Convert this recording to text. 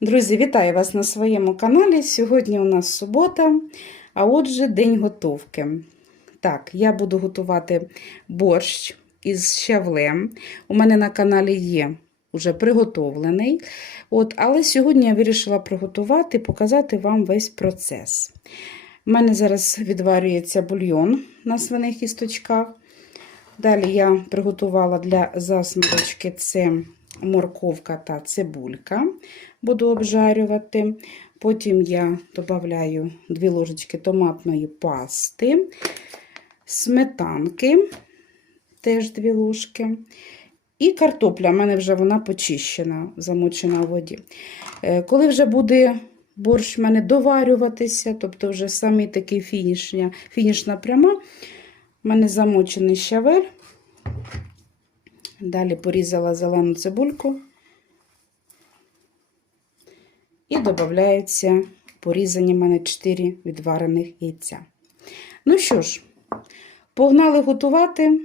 Друзі, вітаю вас на своєму каналі. Сьогодні у нас субота, а отже, день готовки. Так, я буду готувати борщ із щавлем. У мене на каналі є вже приготовлений. От, але сьогодні я вирішила приготувати показати вам весь процес. У мене зараз відварюється бульйон на свиних кісточках. Далі я приготувала для засмажки це морковка та цибулька. Буду обжарювати. Потім я додаю 2 ложечки томатної пасти, сметанки, теж 2 ложки. І картопля, в мене вже вона почищена, замочена у воді. Е, Коли вже буде борщ в мене доварюватися, тобто вже самий такий фінішня, фінішна пряма, в мене замочений щавель. Далі порізала зелену цибульку. І додаються порізані в мене 4 відварених яйця. Ну що ж, погнали готувати.